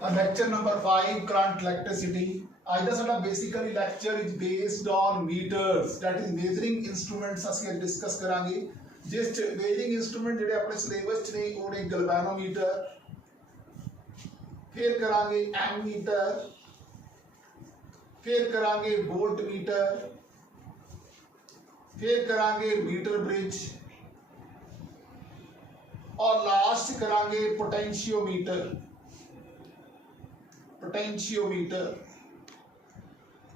Lecture number 5 current electricity. ਅੱਜ ਦਾ ਸਾਡਾ basically lecture is based on meters that is measuring instruments ਅਸੀਂ ਅੱਜ ਡਿਸਕਸ ਕਰਾਂਗੇ ਜਿਸ ਚ ਮੇਜ਼ਰਿੰਗ ਇਨਸਟਰੂਮੈਂਟ ਜਿਹੜੇ ਆਪਣੇ ਸਿਲੇਬਸ ਚ ਨੇ ਉਹ ਨੇ ਗਲਵੈਨੋਮੀਟਰ, ਫਿਰ ਕਰਾਂਗੇ ਐਮੀਟਰ, ਫਿਰ ਕਰਾਂਗੇ ਵੋਲਟਮੀਟਰ, फिर करांगे मीटर ब्रिज और लास्ट करांगे potentiometer.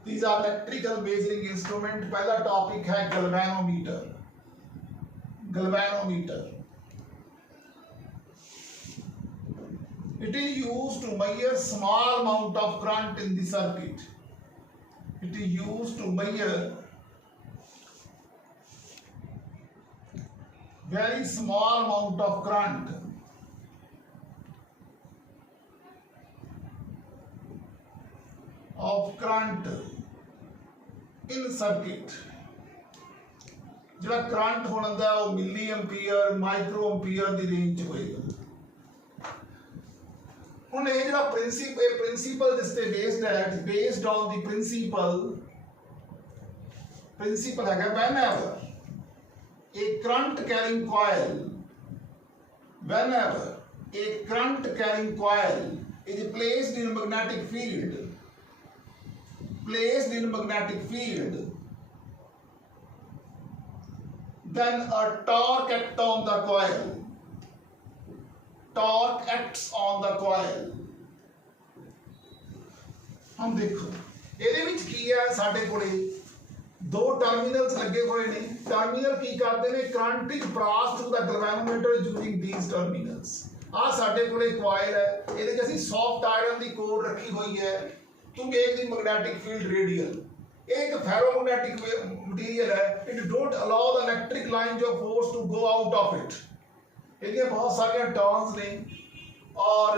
These are electrical measuring instrument। पहला टॉपिक है galvanometer. It is used to measure small amount of current in the circuit। It is used to measure very small amount of current in circuit। ਜਿਹੜਾ current ਹੁੰਦਾ ਉਹ ਮਿਲੀ ampere micro ampere ਦੀ range ਚ ਹੋਏਗਾ। ਹੁਣ ਇਹ ਜਿਹੜਾ ਪ੍ਰਿੰਸੀਪਲ ਜਿਸ ਤੇ ਬੇਸਡ ਹੈ ਬੇਸਡ ਔਨ ਦੀ ਪ੍ਰਿੰਸੀਪਲ ਹੈਗਾ whenever a current carrying coil is placed in magnetic field, then a torque acts on the coil। हम देखो ਇਹਦੇ ਵਿੱਚ ਕੀ ਹੈ ਸਾਡੇ ਕੋਲੇ दो टर्मिनल्स लगे हुए ने। टर्मिनल की करते हैं current is pass through the galvanometer using these terminals. आ साडे कोले कॉइल है ਇਹਦੇ ਚ ਅਸੀਂ सॉफ्ट आयरन ਦੀ कोर रखी हुई है to make the magnetic field radial. एक फेरोमैग्नेटिक मटेरियल है, it don't allow the electric lines of force to go out of it. ਇਹਦੀਆਂ बहुत सारे टर्न्स ने और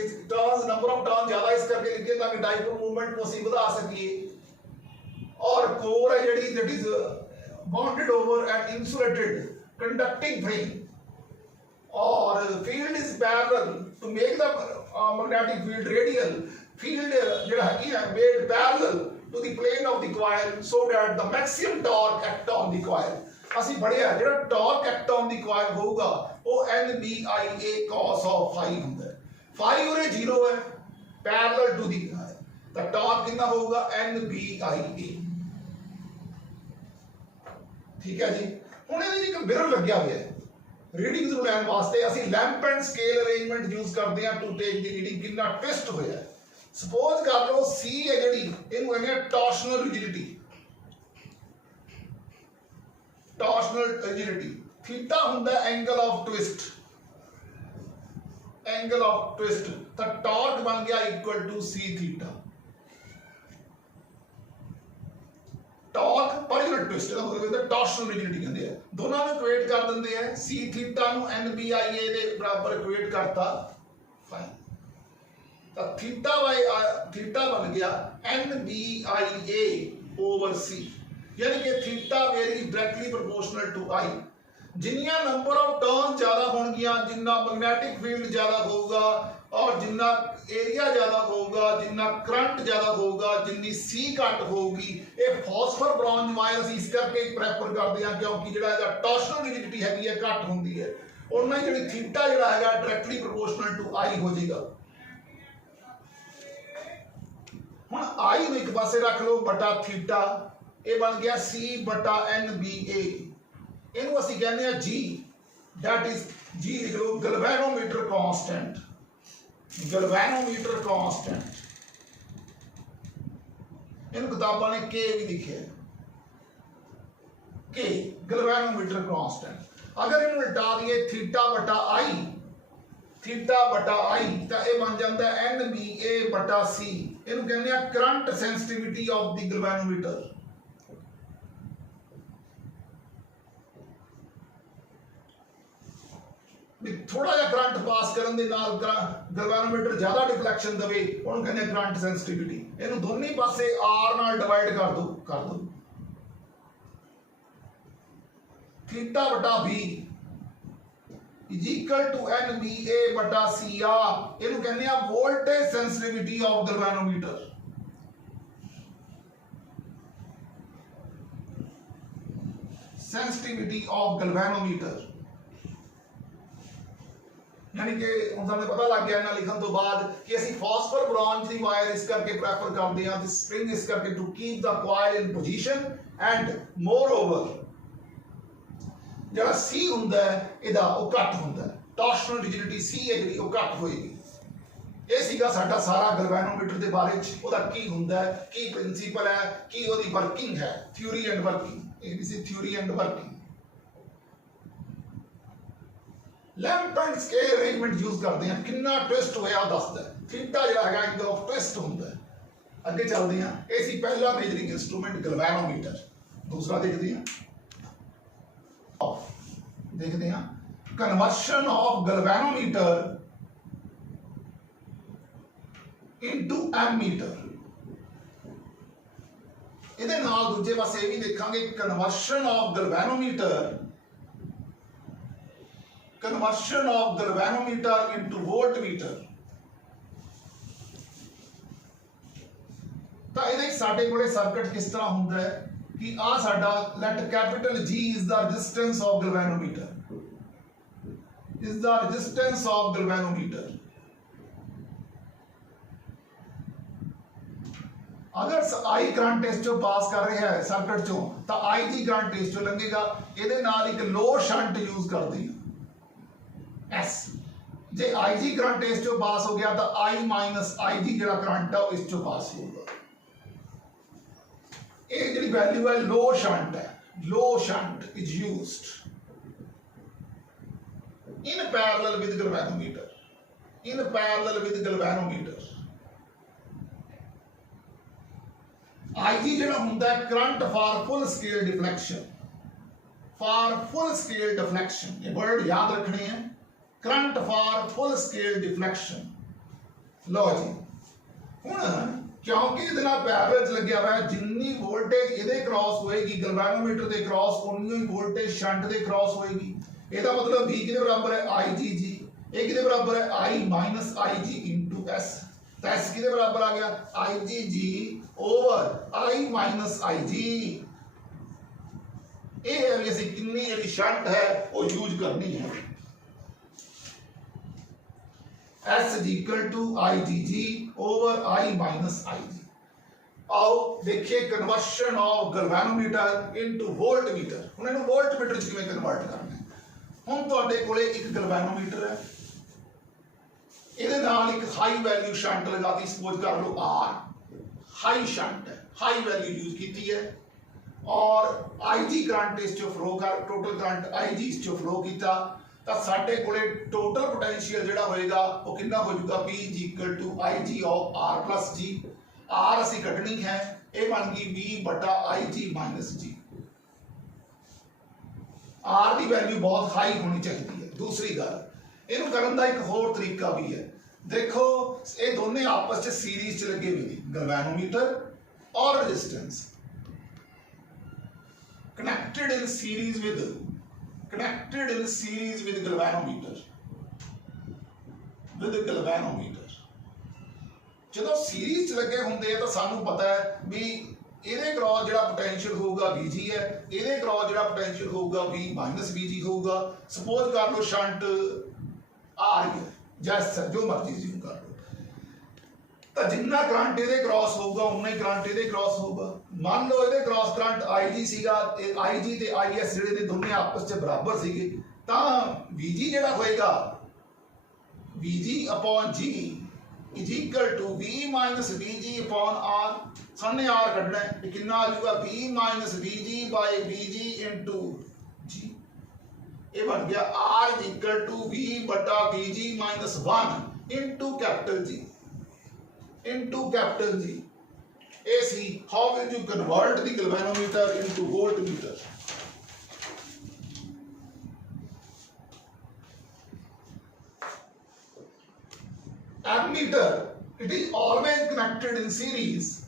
इस टर्न्स नंबर ऑफ टर्न ज्यादा इस करके लिखे ताकि डाइपोल मूवमेंट को ਅਸੀਂ ਵਧਾ ਸਕੀਏ। और कोर है जेडी that is bonded over and insulated conducting frame और field is parallel to make the magnetic field radial. Field जेड़ा है made parallel to the plane of the coil so that the maximum torque act on the coil. ਅਸੀਂ ਪੜਿਆ ਜਿਹੜਾ torque act on the coil ਹੋਊਗਾ ਉਹ NBIA cos of phi ਹੁੰਦਾ ਹੈ। phi ਉਰੇ 0 ਹੈ ਪੈरेलल टू द ਤਾਂ ਟਾਰਕ ਕਿੰਨਾ ਹੋਊਗਾ NBIA। ठीक है जी। ਹੁਣ ਇਹਦੇ ਵਿੱਚ ਇੱਕ ਮਿਰਰ ਲੱਗਿਆ ਹੋਇਆ ਹੈ ਰੀਡਿੰਗਸ ਨੂੰ ਲੈਣ ਵਾਸਤੇ। ਅਸੀਂ lamp and scale arrangement use ਕਰਦੇ ਹਾਂ ਟੂ ਟੇਕ ਦੀ ਰੀਡਿੰਗ ਕਿੰਨਾ ਟਵਿਸਟ ਹੋਇਆ ਹੈ। ਸਪੋਜ਼ ਕਰ ਲਓ C ਹੈ ਜਿਹੜੀ ਇਹਨੂੰ ਕਹਿੰਦੇ ਆ ਟੌਰਸ਼ਨਲ ਰਿਜਿਡਿਟੀ। ਥੀਟਾ ਹੁੰਦਾ ਐਂਗਲ ਆਫ ਟਵਿਸਟ ਤਾਂ ਟਾਰਕ ਬਣ ਗਿਆ equal to C theta. Torque per unit twist ਦਾ ਮਤਲਬ ਇਹਦਾ ਟੌਰਸ਼ਨਲ ਰਿਜਿਡਿਟੀ ਕਹਿੰਦੇ ਆ। ਦੋਨਾਂ ਨੂੰ ਇਕੁਏਟ ਕਰ ਦਿੰਦੇ ਆ। C ਥੀਟਾ ਨੂੰ NBIA ਦੇ ਬਰਾਬਰ ਇਕੁਏਟ ਕਰਤਾ ਫਾਈਨ ਤਾਂ ਥੀਟਾ ਬਣ ਗਿਆ NBIA ਓਵਰ C। यानी कि theta very directly proportional to I। जिन्नियां नंबर ऑफ टर्न ज्यादा होणगियां जिन्ना मैग्नेटिक फील्ड ज्यादा होगा और जिन्ना एरिया ज्यादा होगा जिन्ना करंट ज्यादा होगा जिन्नी C घट होगी। ये फॉस्फर ब्रॉन्ज वायर ਅਸੀਂ ਇਸ ਕਰਕੇ ਪ੍ਰੈਫਰ ਕਰਦੇ ਹਾਂ क्योंकि ਜਿਹੜਾ ਇਹਦਾ ਟੌਰਸ਼ਨਲ ਰਿਜਿਡਿਟੀ ਹੈਗੀ ਹੈ ਘੱਟ ਹੁੰਦੀ ਹੈ। ਉਹਨਾਂ ਜਿਹੜੀ ਥੀਟਾ ਜਿਹੜਾ ਹੈਗਾ ਡਾਇਰੈਕਟਲੀ ਪ੍ਰੋਪੋਰਸ਼ਨਲ ਟੂ I ਹੋ ਜਾਏਗਾ। ਹੁਣ I ਨੂੰ ਇੱਕ ਪਾਸੇ ਰੱਖ ਲਓ ਬਟਾ ਥੀਟਾ ਇਹ ਬਣ ਗਿਆ C ਬਟਾ NBA। ਇਹਨੂੰ ਅਸੀਂ ਕਹਿੰਦੇ ਆ G that is G ਲਿਖ ਲਓ ਗੈਲਵੇਨੋਮੀਟਰ ਕਾਂਸਟੈਂਟ। ਇਹਨੂੰ ਕਿਤਾਬਾਂ ਨੇ K ਵੀ ਲਿਖਿਆ K ਗੈਲਵੇਨੋਮੀਟਰ ਕਾਂਸਟੈਂਟ। ਅਗਰ ਇਹਨੂੰ ਉਲਟਾ ਦਈਏ ਥੀਟਾ ਬਟਾ I ਤਾਂ ਇਹ ਬਣ ਜਾਂਦਾ NBA ਬਟਾ C। ਇਹਨੂੰ ਕਹਿੰਦੇ ਆ ਕਰੰਟ ਸੈਂਸਿਟੀਵਿਟੀ ਆਫ ਦੀ ਗੈਲਵੇਨੋਮੀਟਰ। थोड़ा जिहा करंट पास करन दे नाल गैल्वेनोमीटर ज्यादा डिफ्लेक्शन देवे ਉਹਨੂੰ ਕਹਿੰਦੇ करंट सेंसिटिविटी। ਇਹਨੂੰ ਦੋਨੇ ਪਾਸੇ R ਨਾਲ ਡਿਵਾਈਡ कर दो थीटा बटा B is equal to NBA बटा CR ਇਹਨੂੰ ਕਹਿੰਦੇ ਆ voltage sensitivity of galvanometer. Sensitivity of galvanometer यानी कि हम सानू पता लग गया ना लिखने तो बाद कि ਅਸੀਂ ਫਾਸਫਰ ਬ੍ਰੌਂਜ ਦੀ ਵਾਇਰ ਇਸ ਕਰਕੇ ਪ੍ਰੈਫਰ ਕਰਦੇ ਹਾਂ ਤੇ ਸਪ੍ਰਿੰਗ ਇਸ ਕਰਕੇ to keep the coil in position and moreover ਜਿਹੜਾ C ਹੁੰਦਾ ਇਹਦਾ ਉਹ ਘੱਟ ਹੁੰਦਾ ਟੌਰਸ਼ਨਲ ਰਿਜਿਡਿਟੀ C ਹੈ ਜਿਹੜੀ ਉਹ ਘੱਟ ਹੋਏਗੀ। ਇਹ ਸੀਗਾ ਸਾਡਾ ਸਾਰਾ ਗੈਲਵੇਨੋਮੀਟਰ ਦੇ ਬਾਰੇ ਚ ਉਹਦਾ ਕੀ ਹੁੰਦਾ ਹੈ, ਕੀ ਪ੍ਰਿੰਸੀਪਲ ਹੈ, ਕੀ ਉਹਦੀ ਵਰਕਿੰਗ ਹੈ, theory and working. ABC theory and working lamp and scale arrangement use करते हैं कितना ट्विस्ट होया दसदा है थीटा जिहड़ा हैगा एंगल ऑफ ट्विस्ट हुंदा है। अगे चलते हैं ये सी पहला मेजरिंग इंस्ट्रूमेंट गैल्वेनोमीटर। दूसरा देखते हैं conversion of galvanometer into ammeter. ਇਹਦੇ ਨਾਲ ਦੂਜੇ ਪਾਸੇ ਇਹ ਵੀ ਦੇਖਾਂਗੇ conversion of galvanometer into voltmeter. ਤਾਂ ਇਹਦੇ ਸਾਡੇ ਕੋਲੇ ਸਰਕਟ ਕਿਸ ਤਰ੍ਹਾਂ ਹੁੰਦਾ ਹੈ ਕਿ ਆ ਸਾਡਾ let capital G is the resistance of galvanometer अगर I करंट इस चो पास कर रहा है सर्किट चो तो IG करंट इस चो लंघेगा। ये नाल एक लो शंट यूज करते हैं S। जे IG करंट इस चो पास हो गया तो I माइनस IG जो करंट है इस चो पास होगा। ये जी वैल्यू है लो शंट है, low shunt is used in parallel with galvanometer. IG ਜਿਹੜਾ ਹੁੰਦਾ ਹੈ current for full scale deflection. ये वर्ड याद रखने हैं current for full scale deflection. लो जी हुण क्योंकि ਇਹਦੇ ਨਾਲ ਪੈਰਲਲ ਚ ਲੱਗਿਆ ਹੋਇਆ ਜਿੰਨੀ ਵੋਲਟੇਜ ਇਹਦੇ ਕ੍ਰਾਸ ਹੋਏਗੀ ਗੈਲਵੇਨੋਮੀਟਰ ਦੇ ਕ੍ਰਾਸ ਉਨੀ ਹੀ ਵੋਲਟੇਜ ਸ਼ੰਟ ਦੇ ਕ੍ਰਾਸ ਹੋਏਗੀ। ਇਹਦਾ ਮਤਲਬ V ਕਿਹਦੇ ਬਰਾਬਰ ਹੈ IGG। ਇਹ ਕਿਹਦੇ ਬਰਾਬਰ ਹੈ I minus IG into S। तो S किहदे बराबर आ गया IGG over I minus IG। ये है भी असं कितनी जी शंट है वो यूज करनी है। S is equal to IGG over I minus IG। आओ देखिए conversion of galvanometer into voltmeter. हुण इहनूं वोल्टमीटर च किवें कन्वर्ट करना है। हुण तुहाडे कोले एक गैल्वेनोमीटर है ਇਹਦੇ ਨਾਲ ਇੱਕ ਹਾਈ ਵੈਲਿਊ ਸ਼ੰਟ ਲਗਾਤੀ ਸਪੋਜ਼ ਕਰ ਲਓ R हाई शंट है हाई वैल्यू यूज की है और IG करंट इस चो फ्लो कर टोटल करंट IG इस चो फ्लो किया तो साडे कोले टोटल पोटेंशियल जिहड़ा होएगा वो कितना हो जाएगा P is equal to IG of R plus G। R असी कटनी है ये बन गई V बटा IG माइनस G। R की वैल्यू बहुत हाई होनी चाहिए है। दूसरी गल इहनूं करन दा एक होर तरीका भी है। देखो ये दोनों आपस में सीरीज च लगे हुए हैं गैल्वेनोमीटर और resistance connected in series with galvanometer. जो सीरीज च लगे होंगे तो सानू पता है भी ਇਹਦੇ क्रॉस ਜਿਹੜਾ पोटेंशियल होगा VG है, ਇਹਦੇ क्रॉस ਜਿਹੜਾ पोटेंशियल होगा V माइनस VG होगा। सपोज कर लो शंट आ रही है जैसा जो मर्जी यूं कर लो तो जिन्ना करंट ਇਹਦੇ क्रॉस होगा उन्ना ही करंट ਇਹਦੇ क्रॉस होगा। मान लो ਇਹਦੇ क्रॉस करंट IG ਸੀਗਾ IG ਤੇ IS ਜਿਹੜੇ ਨੇ ਦੋਨੇ ਆਪਸ ਵਿੱਚ ਬਰਾਬਰ ਸੀਗੇ ਤਾਂ VG ਜਿਹੜਾ ਹੋਏਗਾ VG upon G is equal to V minus VG upon R। सामने R कढ़ना है ये कितना आ जाएगा V minus VG by VG into G। ये बन गया R is equal to V बटा VG minus 1 into capital G। AC how will you convert the galvanometer into voltmeter? Ammeter it is always connected in series।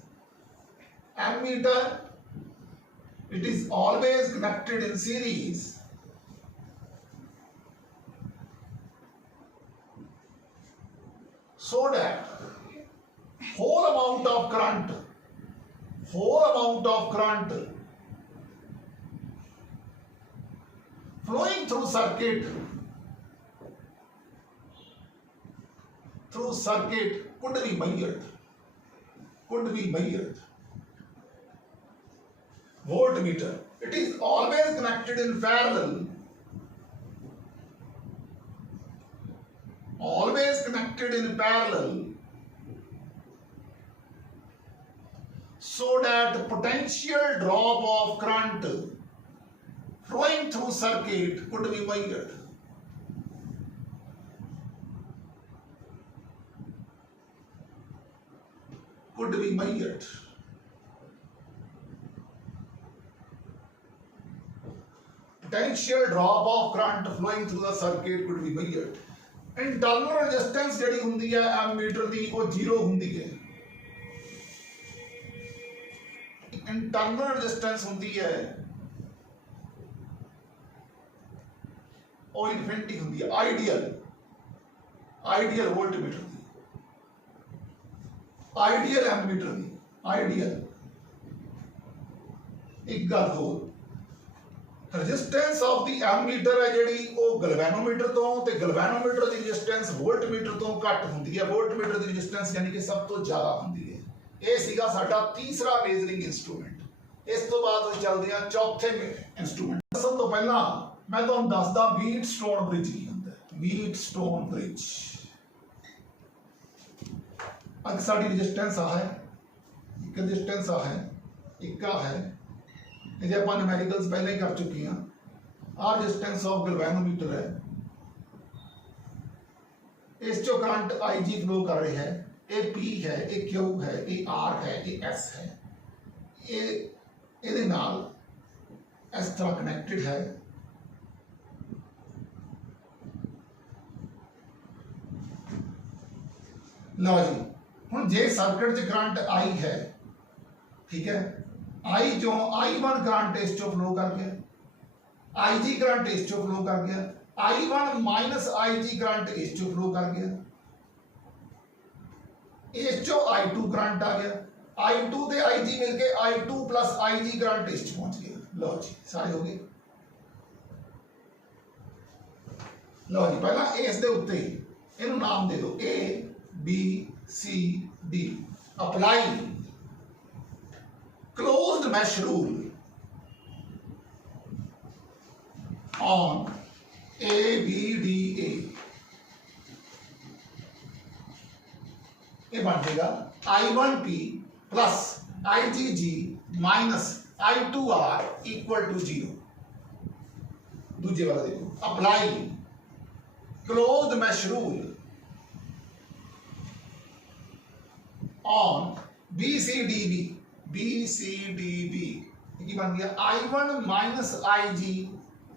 Ammeter it is always connected in series so that whole amount of current flowing through circuit could be measured. Voltmeter, it is always connected in parallel, so that potential drop of current flowing through circuit could be measured. Potential drop of current flowing through the circuit could be measured. Internal resistance ਜਿਹੜੀ ਹੁੰਦੀ ਹੈ ਐਮੀਟਰ ਦੀ ਉਹ 0 ਹੁੰਦੀ ਹੈ. Internal resistance ਹੁੰਦੀ ਹੈ ਉਹ infinity ਹੁੰਦੀ ਹੈ आइडियल वोल्टमीटर ਦੀ आइडियल एमीटर ਦੀ आइडियल एक गल हो रेजिस्टेंस ऑफ द एमीटर है ਜਿਹੜੀ ਉਹ ਗੈਲਵੇਨੋਮੀਟਰ ਤੋਂ ਤੇ ਗੈਲਵੇਨੋਮੀਟਰ ਦੀ ਰੈजिस्टेंस ਵੋਲਟਮੀਟਰ ਤੋਂ ਘੱਟ ਹੁੰਦੀ ਹੈ ਵੋਲਟਮੀਟਰ ਦੀ ਰੈजिस्टेंस ਯਾਨੀ ਕਿ ਸਭ ਤੋਂ ਜ਼ਿਆਦਾ ਹੁੰਦੀ ਹੈ ਇਹ ਸੀਗਾ ਸਾਡਾ ਤੀਸਰਾ ਮੇਜ਼ਰਿੰਗ ਇਨਸਟਰੂਮੈਂਟ ਇਸ ਤੋਂ ਬਾਅਦ ਅਸੀਂ ਚੱਲਦੇ ਹਾਂ ਚੌਥੇ ਇਨਸਟਰੂਮੈਂਟ ਸਭ ਤੋਂ ਪਹਿਲਾਂ ਮੈਂ ਤੁਹਾਨੂੰ ਦੱਸਦਾ ਵੀਟਸਟੋਨ ਬ੍ਰਿਜ ਕੀ ਹੁੰਦਾ ਹੈ ਵੀਟਸਟੋਨ ਬ੍ਰਿਜ अब साड़ी रेजिस्टेंस आ है एक रेजिस्टेंस आ है एक का है ये अपन न्यूमेरिकल्स पहले ही कर चुके हैं आ रेजिस्टेंस ऑफ गैल्वेनोमीटर है इस जो करंट IG फ्लो कर रही है ये P है ये Q है ये R है ये S है ये ਇਹਦੇ ਨਾਲ इस तरह कनेक्टेड है लो जी ਹੁਣ ਜੇ ਸਰਕਟ 'ਚ ਕਰੰਟ I ਹੈ ਠੀਕ ਹੈ I ਜੋ I1 ਕਰੰਟ ਇਸ ਚੋਂ ਫਲੋ ਕਰ ਗਿਆ IG ਕਰੰਟ ਇਸ ਚੋਂ ਫਲੋ ਕਰ ਗਿਆ I1 ਮਾਈਨਸ IG ਕਰੰਟ ਇਸ ਚੋਂ ਫਲੋ ਕਰ ਗਿਆ ਇਸ ਚੋਂ I2 ਕਰੰਟ ਆ ਗਿਆ I2 ਤੇ IG ਮਿਲ ਕੇ I2 plus IG करंट इस पहुंच गया लो जी सारे हो गए लो जी पहला इस दे उत्ते इनु नाम दे दो A B C D apply closed mesh rule on ABDA ये बन जाएगा I1P plus IGG minus I2R equal to 0 दूसरे वाला देखो apply closed mesh rule on BCDB ये बन गया I1 minus IG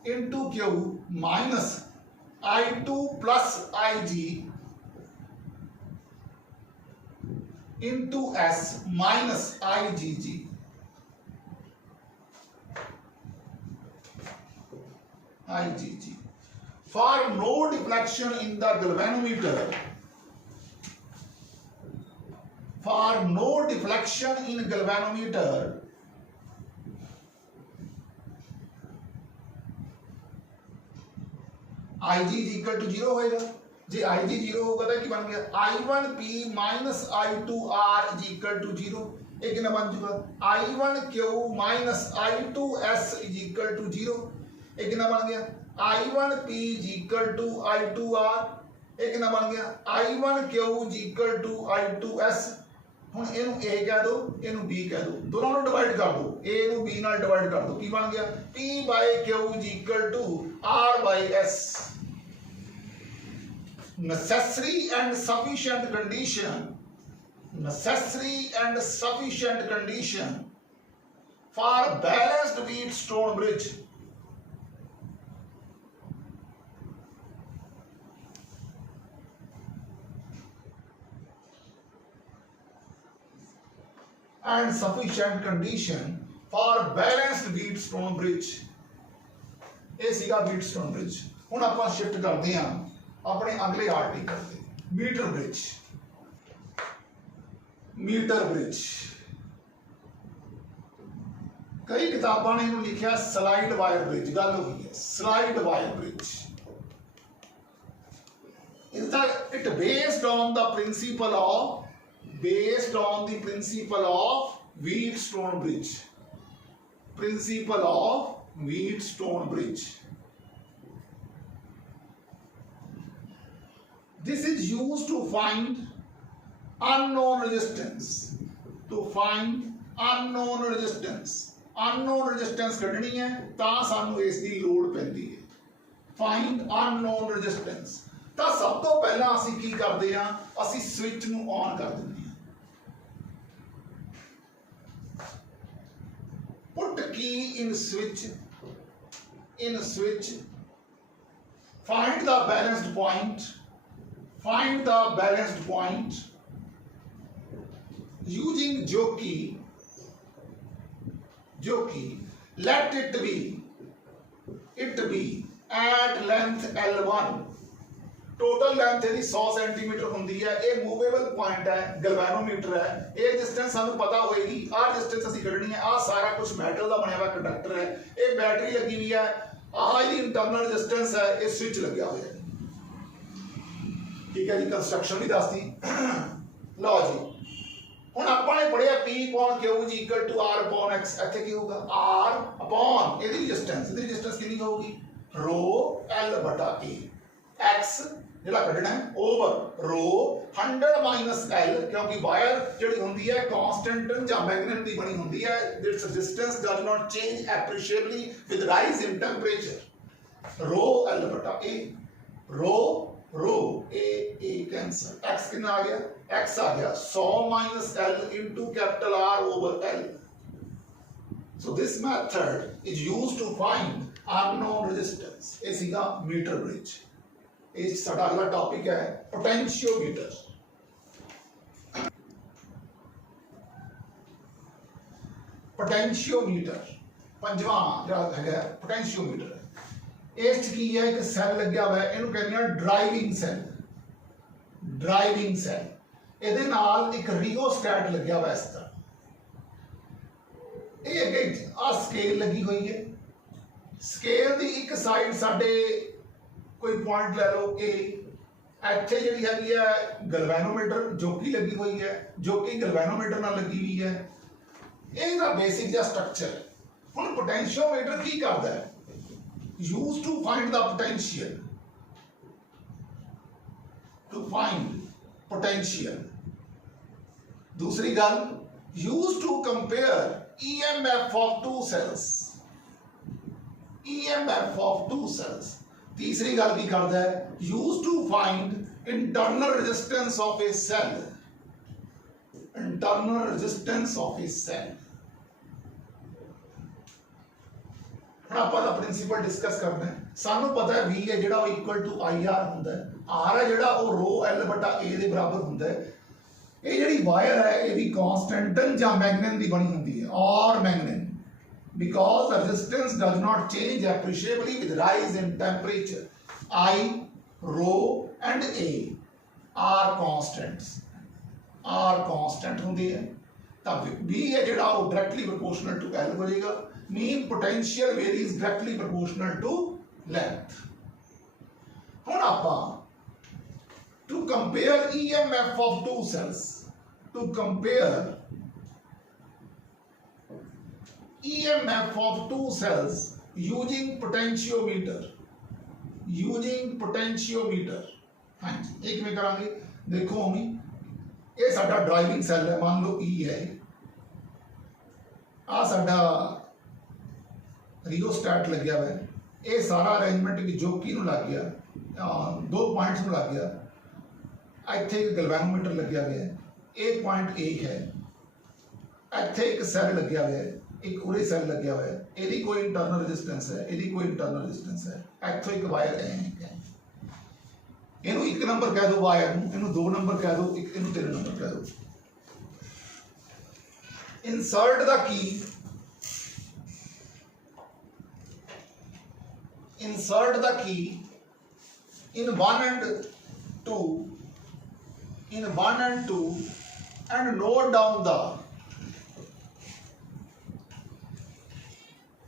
into Q minus I2 plus IG into S minus IGG for no deflection in the galvanometer IG is equal to 0 होएगा जे IG 0 होगा तो क्या बन गया I1P minus I2R is equal to 0 एक ना बन चुका I1Q minus I2S is equal to 0 एक ना बन गया I1P is equal to I2R एक ना बन गया I1Q is equal to I2S ਹੁਣ ਇਹਨੂੰ A कह दो ਇਹਨੂੰ B कह दो दोनों ਨੂੰ डिवाइड कर दो A ਨੂੰ B ਨਾਲ डिवाइड कर दो ਕੀ बन गया P by Q is equal to R by S necessary and sufficient condition for balanced Wheatstone bridge ਇਹ ਸੀਗਾ Wheatstone bridge ਹੁਣ ਆਪਾਂ ਸ਼ਿਫਟ ਕਰਦੇ ਹਾਂ अपने अगले article metre bridge metre bridge. कई किताबों ने इन्होंने लिखा स्लाइड वायर ब्रिज, गल हो गई है slide wire bridge. It based on the principle of Wheatstone bridge. Principle of Wheatstone bridge. This is used to find unknown resistance. To find unknown resistance. Unknown resistance ਕੱਢਣੀ ਹੈ ਤਾਂ ਸਾਨੂੰ ਇਸ ਦੀ ਲੋੜ ਪੈਂਦੀ ਹੈ। Find unknown resistance। ਤਾਂ ਸਭ ਤੋਂ ਪਹਿਲਾਂ ਅਸੀਂ ਕੀ ਕਰਦੇ ਹਾਂ, ਅਸੀਂ ਸਵਿਚ ਨੂੰ ਔਨ ਕਰ ਦਿੰਦੇ ਹਾਂ। Put key in switch. Find the balanced point. Find the balanced point using jockey. Let it be at length L1. Total length यदि 100 सेंटीमीटर होंगी है, ये मूवेबल पॉइंट है, गैल्वेनोमीटर है, ये डिस्टेंस सानू पता होएगी, आ डिस्टेंस असी कढनी है, आ सारा कुछ मेटल का बनया हुआ कंडक्टर है, ये बैटरी लगी हुई है, आ इसकी इंटरनल रेजिस्टेंस है, ये स्विच लगा हुआ है। ठीक है जी, कंस्ट्रक्शन भी दसती। लो जी ਹੁਣ ਆਪਾਂ ਨੇ ਪੜਿਆ P upon Q is equal to R upon X, ਇੱਥੇ ਕੀ ਹੋਊਗਾ R upon ਇਹਦੀ ਰੈਜ਼ਿਸਟੈਂਸ ਕਿੰਨੀ ਹੋਊਗੀ ρ L ਬਟਾ A, X ਜਿਹੜਾ ਕੱਢਣਾ ਹੈ ਓਵਰ ρ 100 ਮਾਈਨਸ L, ਕਿਉਂਕਿ ਵਾਇਰ ਜਿਹੜੀ ਹੁੰਦੀ ਹੈ ਕਾਂਸਟੈਂਟ ਜਾਂ ਮੈਗਨੇਟ ਦੀ ਬਣੀ ਹੁੰਦੀ ਹੈ, its resistance does not change appreciably with rise in temperature. ρ L ਬਟਾ A, rho A cancel, x कितना आ गया, x आ गया 100 minus L into capital R over L। So this method is used to find unknown resistance। ये सीधा metre bridge. इस साडा अगला टॉपिक है पोटेंशियोमीटर। पोटेंशियोमीटर पंजवां जो है पोटेंशियोमीटर। इस की है एक सैल लग्या हुआ है, इन्हों कहते हैं ड्राइविंग सैल। ਇਹਦੇ ਨਾਲ ਇੱਕ ਰਿਓਸਟੈਟ ਲੱਗਿਆ ਹੋਇਆ ਇਸ ਤਰ੍ਹਾਂ। ਇਹ ਅੱਗੇ ਆ ਸਕੇਲ ਲੱਗੀ ਹੋਈ ਹੈ, ਸਕੇਲ ਦੀ ਇੱਕ ਸਾਈਡ ਸਾਡੇ ਕੋਈ ਪੁਆਇੰਟ ਲੈ ਲਓ A, ਇੱਥੇ ਜਿਹੜੀ ਹੈਗੀ ਹੈ ਗੈਲਵੇਨੋਮੀਟਰ ਜੋਕੀ ਲੱਗੀ ਹੋਈ ਹੈ, ਜੋਕੀ ਗੈਲਵੇਨੋਮੀਟਰ ਨਾਲ ਲੱਗੀ ਹੋਈ ਹੈ। ਇਹਦਾ ਬੇਸਿਕ ਜਿਹਾ ਸਟਰਕਚਰ। ਹੁਣ ਪੋਟੈਂਸ਼ੀਓਮੀਟਰ ਕੀ ਕਰਦਾ ਹੈ, used to find the potential, दूसरी गल used to compare EMF of two cells, तीसरी गल की करता है used to find internal resistance of a cell, ਆਪਾਂ ਦਾ ਪ੍ਰਿੰਸੀਪਲ ਡਿਸਕਸ ਕਰਨਾ ਹੈ। ਸਾਨੂੰ ਪਤਾ ਹੈ V ਹੈ ਜਿਹੜਾ ਉਹ ਇਕੁਅਲ ਟੂ IR ਹੁੰਦਾ ਹੈ, R ਹੈ ਜਿਹੜਾ ਉਹ ρ L ਬਟਾ A ਦੇ ਬਰਾਬਰ ਹੁੰਦਾ ਹੈ। ਇਹ ਜਿਹੜੀ ਵਾਇਰ ਹੈ ਇਹ ਵੀ ਕਾਂਸਟੈਂਟ ਜਾਂ ਮੈਗਨੇਟ ਦੀ ਬਣੀ ਹੁੰਦੀ ਹੈ, ਔਰ magnet because the resistance does not change appreciably with rise in temperature। I, ρ and A are constant ਹੁੰਦੀ ਹੈ, ਤਾਂ V ਹੈ ਜਿਹੜਾ ਉਹ ਡਾਇਰੈਕਟਲੀ ਪ੍ਰੋਪੋਰਸ਼ਨਲ ਟੂ L ਹੋ ਜਾਏਗਾ। mean potential varies directly proportional to length। ਹੁਣ ਆਪਾਂ to compare EMF of two cells, using potentiometer। हाँ जी, ये किवें करांगे, देखो हमें ये साडा ड्राइविंग सेल है, मान लो E है, आ साडा रियोस्टैट लग गया है, ये सारा अरेंजमेंट जोकी नूं लग गया, दो पॉइंट्स नूं लग गया, इत्थे एक गैल्वेनोमीटर लग्या हुआ है, एक पॉइंट A है, इत्थे एक सैल लग्या हुआ है, एक उरे सैल लग्या हुआ है, इहदी कोई इंटरनल रेजिस्टेंस है, इत्थों एक वायर है, इहनूं एक नंबर कह दो वायर नूं, इहनूं दो नंबर कह दो, इहनूं तीन नंबर कह दो। Insert the key in 1 and 2 and note down the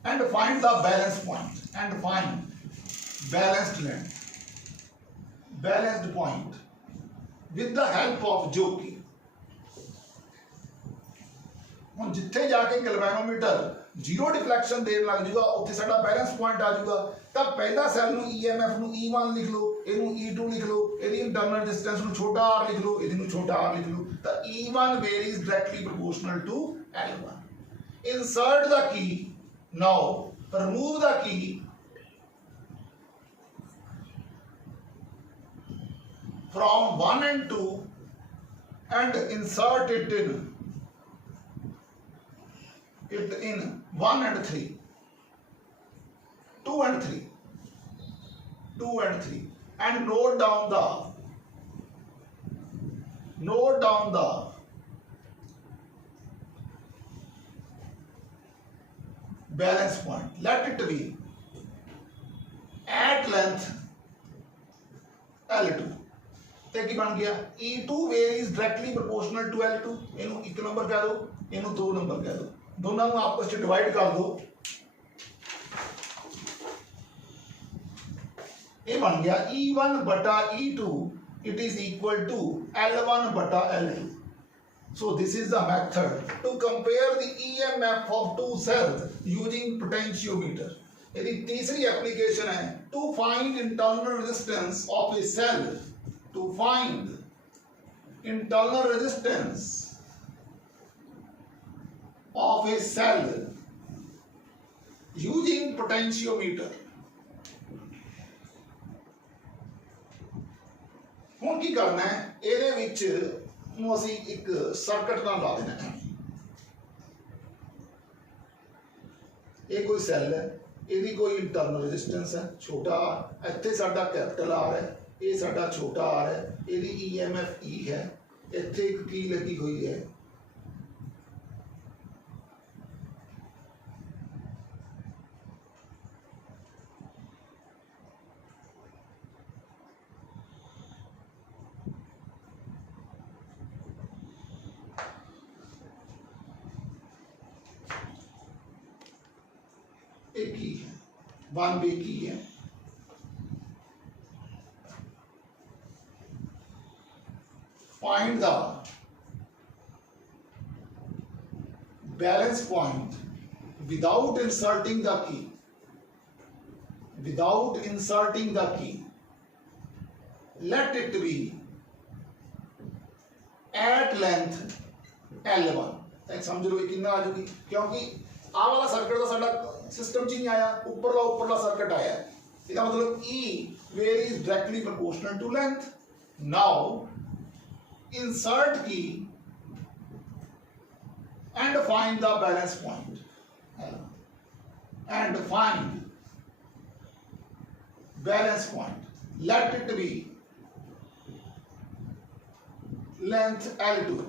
and find the balance point and find balanced length, balanced point with the help of जो कि ਹੁਣ ਜਿੱਥੇ ਜਾ ਕੇ ਗੈਲਵੇਨੋਮੀਟਰ जीरो डिफ्लैक्शन देन लग जूगा उत्थे साडा बैलेंस पॉइंट आ जूगा तां पहला सैल नूं ईएमएफ नूं E1 लिख लो इहनूं E2 लिख लो इहदी इंटरनल डिस्टेंस नूं छोटा r लिख लो इहदी नूं छोटा r लिख लो तां E1 varies directly proportional to L1 insert the key now remove the key from 1 and 2 and insert it in 1 and 3, 2 and 3, 2 and 3, and note down the balance point. Let it be at length L2. ਤੇ ਕੀ ਬਣ ਗਿਆ E2 varies directly proportional to L2. ਇਹਨੂੰ 1 number ਕਹਿ ਦਿਓ ਇਹਨੂੰ 2 number ਕਹਿ ਦਿਓ दोनों को आपस में डिवाइड कर दो ये बन गया E1 बटा E2 it is equal to L1 बटा L2 so this is the method to compare the EMF of two cells using potentiometer यदि तीसरी एप्लीकेशन है to find internal resistance of a cell to find internal resistance of a cell using potentiometer ਹੁਣ ਕੀ ਕਰਨਾ ਹੈ ਇਹਦੇ ਵਿੱਚ ਨੂੰ ਅਸੀਂ ਇੱਕ ਸਰਕਟ ਨਾਲ ਲਾ ਦੇਣਾ ਹੈ ਇਹ ਕੋਈ ਸੈੱਲ ਹੈ ਇਹਦੀ ਕੋਈ ਇੰਟਰਨਲ ਰੈਜ਼ਿਸਟੈਂਸ ਹੈ ਛੋਟਾ r ਇੱਥੇ ਸਾਡਾ ਕੈਪੀਟਲ R ਹੈ ਇਹ ਸਾਡਾ ਛੋਟਾ r ਹੈ ਇਹਦੀ EMF E ਹੈ ਇੱਥੇ ਇੱਕ ਕੀ ਲੱਗੀ ਹੋਈ ਹੈ एक की है 1 की है find the balance point without inserting the key let it be at length L1 तक समझ लो कितना आ जाएगी क्योंकि आ वाला सर्किट तो साडा सिस्टम च नहीं आया ऊपरला सर्किट आया इसका मतलब E varies directly proportional to length now insert key and find the balance point and find balance point let it be length L2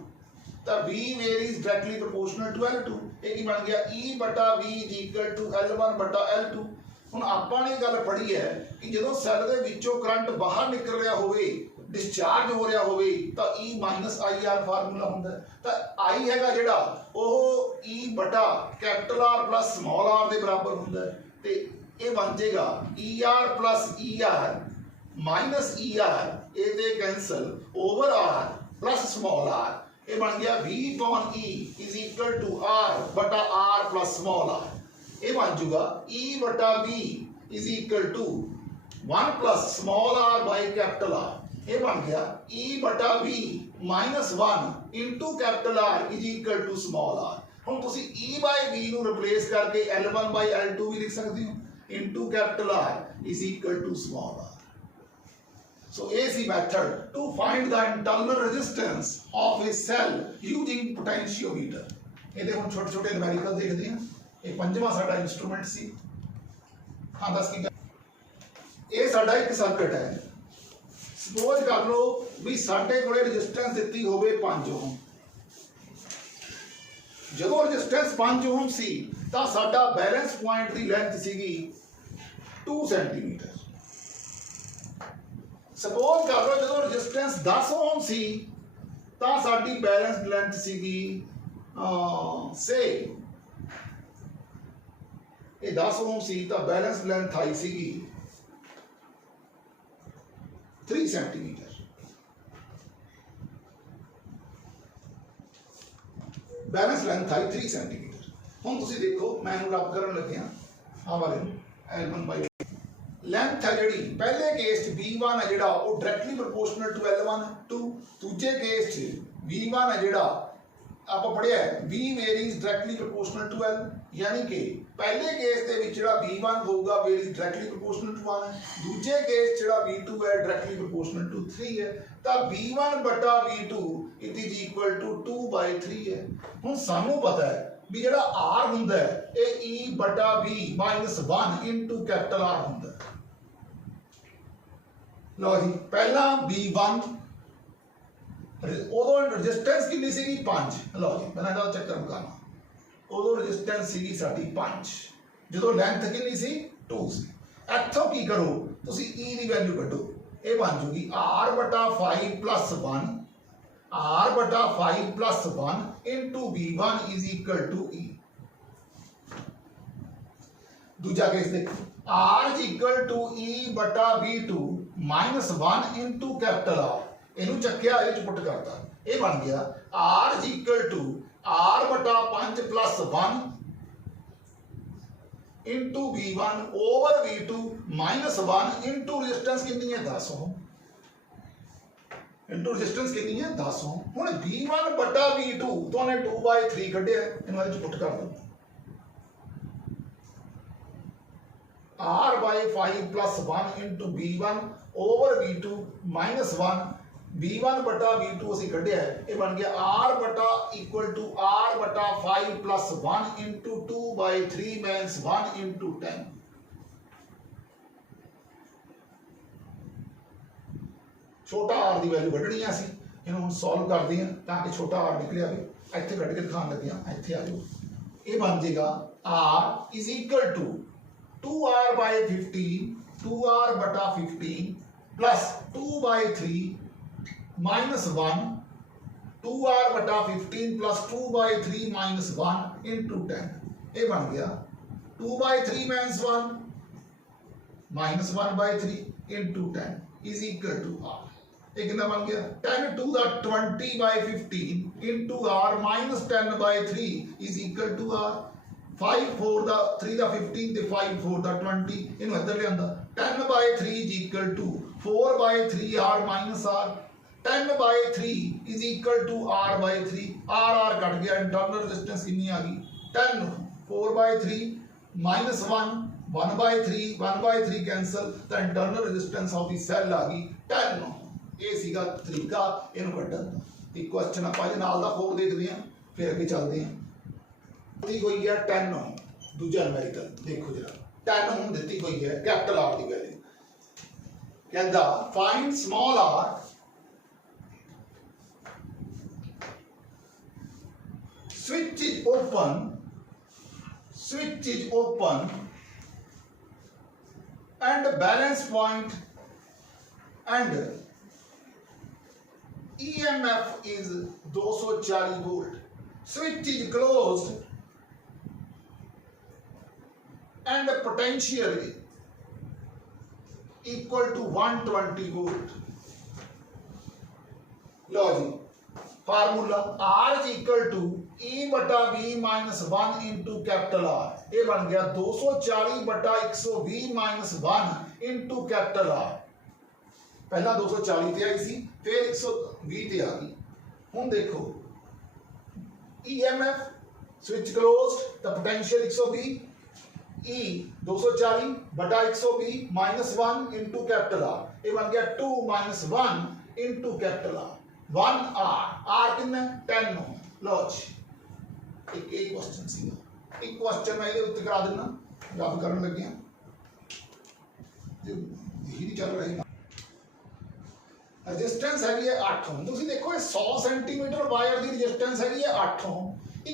the V varies directly proportional to L2 ਇਹ ਕੀ ਬਣ ਗਿਆ E ਬਟਾ V is equal to L1 ਬਟਾ L2 ਹੁਣ ਆਪਾਂ ਨੇ ਗੱਲ ਪੜ੍ਹੀ ਹੈ ਕਿ ਜਦੋਂ ਸੈੱਲ ਦੇ ਵਿੱਚੋਂ ਕਰੰਟ ਬਾਹਰ ਨਿਕਲ ਰਿਹਾ ਹੋਵੇ ਡਿਸਚਾਰਜ ਹੋ ਰਿਹਾ ਹੋਵੇ ਤਾਂ E IR ਫਾਰਮੂਲਾ ਹੁੰਦਾ ਤਾਂ I ਹੈਗਾ ਜਿਹੜਾ ਉਹ E ਬਟਾ capital R plus small r ਦੇ ਬਰਾਬਰ ਹੁੰਦਾ ਤੇ ਇਹ ਬਣ ਜਾਏਗਾ ER plus ER minus ER ਇਹ ਤੇ cancel over R plus small r ये बन गया V upon E is equal to R बटा R plus small r ये बन जाएगा E बटा V is equal to 1 plus small r by capital R ये बन गया E बटा V minus 1 into capital R is equal to small r हम तुसी E by V ਨੂੰ replace करके L1 by L2 भी लिख सकते हो into capital R is equal to small r So AC method to find the internal resistance of a cell using potentiometer. ये देखो छोटे छोटे न्यूमेरिकल देखते हैं एक पंजवा साडा इंस्ट्रूमेंट सी हाँ दस की ये साडा एक सर्किट है सपोज कर लो भी साडे कोले रेजिस्टेंस दित्ती होवे 5 ओम जदों रेजिस्टेंस 5 ओम सी तां साडा बैलेंस पॉइंट दी लेंथ सीगी 2 सेंटीमीटर सपोज कर लो जो रेजिस्टेंस 10 ओम सी ਤਾਂ ਸਾਡੀ ਬੈਲੈਂਸਡ ਲੈਂਥ ਸੀਗੀ ਸੇ ਇਹ 10 ओम सी ਤਾਂ ਬੈਲੈਂਸਡ ਲੈਂਥ ਆਈ ਸੀਗੀ 3 सेंटीमीटर। बैलेंस लेंथ आई 3 सेंटीमीटर। हुण तुसीं देखो मैं रब करन लग्या आ वाले L1 बाई लेंथ है जिहड़ी पहले केस V1 है जिहड़ा वो डायरेक्टली प्रोपोर्शनल टू L1 टू दूजे केस V1 है जिहड़ा आप पढ़िया V varies directly proportional to L यानी कि पहले केस दे विच जिहड़ा V1 होगा वेरीज डायरेक्टली प्रोपोर्शनल टू 1 है, दूजे केस जिहड़ा V2 है डायरेक्टली प्रोपोर्शनल टू 3 है। तो V1 बटा V2 it is equal to 2/3 है। हुण सानू पता है भी जिहड़ा R हुंदा है ये E बटा V minus 1 into capital R हुंदा है। लो जी पहला V1 उदों रजिस्टेंस कितनी सी 5। लो जी मैं इसका चक्कर मुकाना उदों रजिस्टेंस सी साडी 5 जो लेंथ कितनी सी 2 सी। इत्थों की करो तुसी E की वैल्यू कड्डो ये बन जूगी R बटा 5 प्लस 1 R बटा 5 plus 1 into V1 is equal to E। दूजा केस देखो R is equal to E बटा V2 minus 1 into capital R इनू चक्या ये पुट करता ये बन गया R is equal to R बटा 5 plus 1 into V1 over V2 minus 1 into resistance कितनी है 10 ओम इंटू रेजिस्टेंस कितनी है 10 ओम। हुण V1 बटा V2 तो ने 2/3 कढिया इनू इहदे पुट कर दो R by 5 plus 1 into V1 over V2 minus 1 V1 बटा V2 ਅਸੀਂ ਕੱਢਿਆ ਹੈ ਇਹ ਬਣ ਗਿਆ R बटा equal to R बटा 5 plus 1 into 2/3 means 1 into 10। छोटा R ਦੀ ਵੈਲਿਊ ਕੱਢਣੀ ਆ ਅਸੀਂ ਇਹਨੂੰ ਹੁਣ ਸੋਲਵ ਕਰਦੇ ਹਾਂ ਤਾਂ ਕਿ ਛੋਟਾ R ਨਿਕਲਿਆ ਆਵੇ। ਇੱਥੇ ਕੱਢ ਕੇ ਦਿਖਾਉਣ ਲੱਗੇ ਆ ਇੱਥੇ ਆ ਜਾਓ ਇਹ ਬਣ ਜਾਏਗਾ R is equal to 2R by 15 2R बटा 15 plus 2/3 minus 1 2R बटा 15 plus 2/3 minus 1 into 10 ये बन गया 2/3 minus 1 minus 1/3 into 10 is equal to R। ये कितना बन गया 10 to the 20/15 into R minus 10/3 is equal to R। 5 4 the 3 the 15 the 5 4 the 20 इन्हों इधर ले आंदा 10/3 is equal to 4/3 R minus R 10/3 is equal to R by 3 R cut गया internal resistance कितनी आ गई 10 4/3 minus 1 1/3 1/3 कैंसल तो internal resistance of the cell आ गई 10 ये सीगा तरीका इन्हों कड्डण दा। एक क्वेश्चन आपां इहदे नाल दा होर देखदे हां फिर अगे चलदे हां। दी हुई है 10 ओम दूजा न्यूमेरिकल देखो जरा 10 ओम दी हुई है कैपिटल R की वैल्यू कहंदा find small r switch is open and balance point and EMF is 240 volt switch is closed and potential equal to 120 volt। लो जी formula R is equal to E बटा V minus 1 into capital R ये बन गया 240 बटा 120 minus 1 into capital R। पहला 240 ते आई सी फिर 120 ते आ गई। हुण देखो EMF switch closed the potential 120 E 240 बटा 120 माइनस 1 इंटू कैपिटल R ये बन गया 2 minus 1 into capital R 1 R कितना 10 ओम। लो जी एक क्वेश्चन सी एक क्वेश्चन मैं ये उत्तर करा देना रब करन लगे यही चल रही रेजिस्टेंस है 8 ओम। तुसीं देखो 100 सेंटीमीटर वायर की रेजिस्टेंस है 8 ओम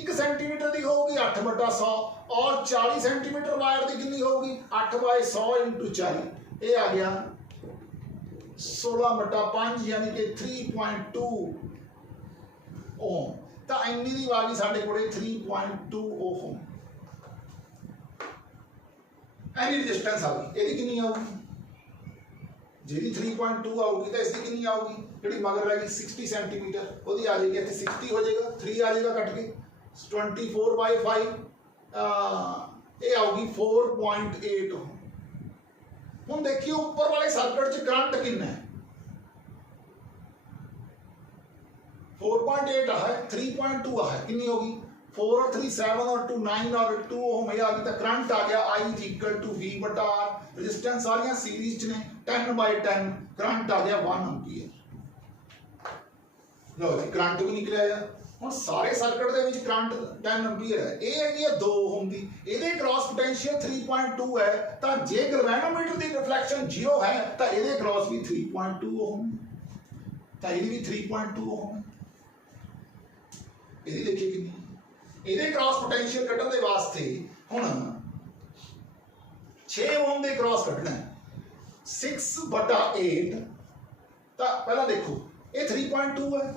1 सेंटीमीटर की होगी 8/100 और 40 सेंटीमीटर वायर की कितनी होगी 8/100 इंटू 40 ये आ गया 16/5 यानी कि 3.2 ओम तो इन्नी दी आ गई साडे कोले 3.2 ओम एनी रजिस्टेंस आ गई एदी कितनी आऊगी जी 3.2 आऊगी तो इसकी कितनी आऊगी जी मगर रह गई 60 सेंटीमीटर वो आ जाएगी इतने 60 हो जाएगा 3 आ जाएगा कट के 24/5 ये आऊगी 4.8 हम देखिए ऊपर वाले सर्किट च करंट कितना है 4.8 है 3.2 है कितनी होगी 4 और 3 7 और 2 9 और 2 ओम ये आ गई तो करंट आ गया I = V बटा R रेजिस्टेंस सारियां सीरीज च ने 10/10 करंट आ गया 1 एंपियर लो जी करंट भी निकल आया ਹੁਣ ਸਾਰੇ ਸਰਕਟ ਦੇ ਵਿੱਚ ਕਰੰਟ 10 ਐਂਪੀਅਰ ਹੈ ਇਹ ਹੈਗੀ ਹੈ 2 ਓਮ ਦੀ ਇਹਦੇ ਕ੍ਰਾਸ ਪੋਟੈਂਸ਼ੀਅਲ 3.2 ਹੈ ਤਾਂ ਜੇ ਗੈਲਵੇਨੋਮੀਟਰ ਦੀ ਰਿਫਲੈਕਸ਼ਨ 0 ਹੈ ਤਾਂ ਇਹਦੇ ਕ੍ਰਾਸ ਵੀ 3.2 ਓਮ ਤਾਂ ਇਹਦੀ ਵੀ 3.2 ਓਮ ਹੈ ਇਹਦੀ ਦੇਖੀਏ ਕਿੰਨੀ ਇਹਦੇ ਕ੍ਰਾਸ ਪੋਟੈਂਸ਼ੀਅਲ ਕੱਢਣ ਦੇ ਵਾਸਤੇ ਹੁਣ 6 ਓਮ ਦੇ ਕ੍ਰਾਸ ਕੱਢਣਾ ਹੈ 6/8 ਤਾਂ ਪਹਿਲਾਂ ਦੇਖੋ ਇਹ 3.2 ਹੈ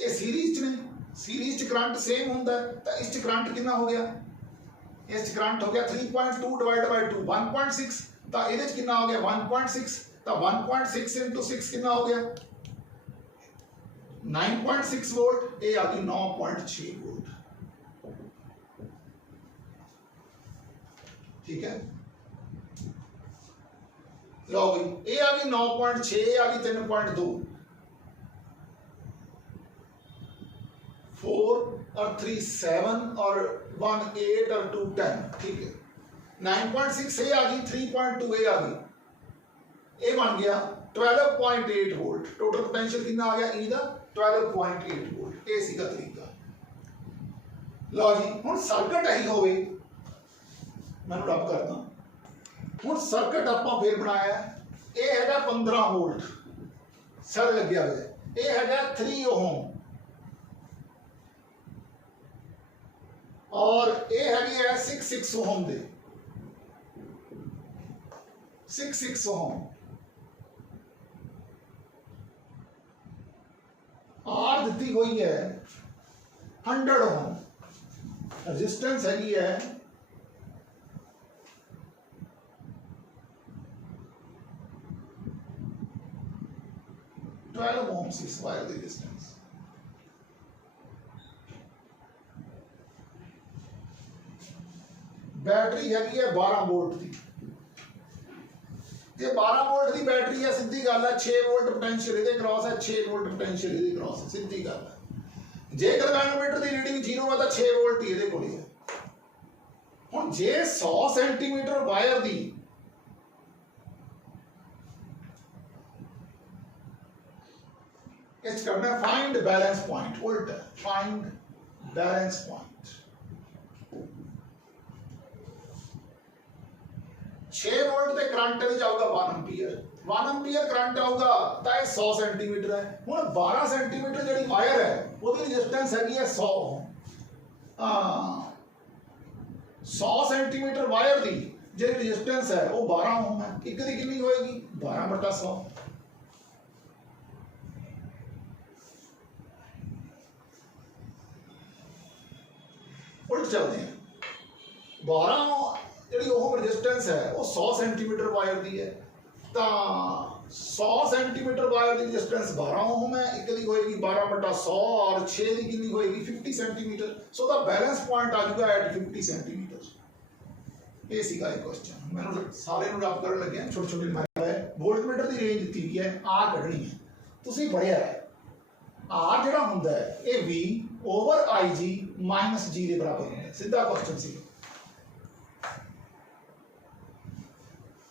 ਇਹ ਸੀਰੀਜ਼ ਚ ਨੇ सीरीज च करंट सेम होंदा है तो इस च करंट कितना हो गया इस च करंट हो गया 3.2 डिवाइड बाय 2 1.6 तो ਇਹਦੇ ਚ कितना हो गया 1.6 तो 1.6 into 6 कितना हो गया 9.6 वोल्ट ये आ गई 9.6 वोल्ट ठीक है लो भाई ये आ गई 9.6 ये आ गई 3.2 4 और 3 7 और 1 8 और 2 10 ठीक है 9.6 ये आ गई 3.2 ये आ गई ये बन गया 12.8 वोल्ट टोटल पोटेंशियल कितना आ गया ई दा 12.8 वोल्ट ये सीधा तरीका लो जी हुन सर्किट यही होवे मैं रब करदा हुन सर्किट आपां फिर बनाया ये हैगा 15 वोल्ट सर लग गया है ये हैगा 3 ओम और ये हैगी है 6 ओम दे 6 ओम आर दी हुई है 100 ओम रेजिस्टेंस हैगी है 12 ओम इस वायर रेजिस्टेंस बैटरी हैगी है 12 वोल्ट की ये 12 वोल्ट की बैटरी है सीधी गल है 6 वोल्ट पोटेंशियल इहदे क्रॉस है 6 वोल्ट पोटेंशियल इहदे क्रॉस है सीधी गल है जे गैल्वेनोमीटर की रीडिंग 0 है तो 6 वोल्ट ही इहदे कोल है हुण जे 100 सेंटीमीटर वायर दी इस करना फाइंड बैलेंस पॉइंट उल्टा फाइंड बैलेंस पॉइंट 6 वोल्ट ਦੇ ਕਰੰਟ ਵਿੱਚ ਆਊਗਾ 1 ਐਂਪੀਅਰ ਕਰੰਟ ਆਊਗਾ ਤਾਂ ਇਹ 100 ਸੈਂਟੀਮੀਟਰ ਹੈ ਹੁਣ 12 ਸੈਂਟੀਮੀਟਰ ਜਿਹੜੀ ਵਾਇਰ ਹੈ ਉਹਦੀ ਰੈਜ਼ਿਸਟੈਂਸ ਹੈਗੀ ਹੈ 100 100 ਸੈਂਟੀਮੀਟਰ ਵਾਇਰ ਦੀ ਜਿਹੜੀ ਰੈਜ਼ਿਸਟੈਂਸ ਹੈ ਉਹ 12 ਓਮ ਹੈ ਇੱਕ ਦੀ ਕਿੰਨੀ ਹੋਏਗੀ 12/100 उल्ट चलते हैं 12 ਜਿਹੜੀ ਉਹ ਰੈਜ਼ਿਸਟੈਂਸ ਹੈ ਉਹ 100 ਸੈਂਟੀਮੀਟਰ ਵਾਇਰ ਦੀ ਹੈ ਤਾਂ 100 ਸੈਂਟੀਮੀਟਰ ਵਾਇਰ ਦੀ ਰੈਜ਼ਿਸਟੈਂਸ 12 ਓਮ ਹੈ ਇੱਕ ਦੀ ਹੋਏਗੀ 12/100 ਔਰ 6 ਦੀ ਕਿੰਨੀ ਹੋਏਗੀ 50 ਸੈਂਟੀਮੀਟਰ ਸੋ ਦਾ ਬੈਲੈਂਸ ਪੁਆਇੰਟ ਆ ਜਾਊਗਾ ਐਟ 50 ਸੈਂਟੀਮੀਟਰ ਇਹ ਸੀਗਾ ਇਹ ਕੁਐਸਚਨ ਮੈਨੂੰ ਸਾਰੇ ਨੂੰ ਰਬ ਕਰਨ ਲੱਗਿਆ ਛੋਟੇ ਛੋਟੇ ਮੈਂ ਵੋਲਟਮੀਟਰ ਦੀ ਰੇਂਜ ਦਿੱਤੀ ਗਈ ਹੈ ਆਰ ਕੱਢਣੀ ਹੈ ਤੁਸੀਂ ਪੜਿਆ ਹੈ ਆਰ ਜਿਹੜਾ ਹੁੰਦਾ ਹੈ ਇਹ V ਓਵਰ IG - G ਦੇ ਬਰਾਬਰ ਹੁੰਦਾ ਹੈ ਸਿੱਧਾ ਕੁਐਸਚਨ ਸੀ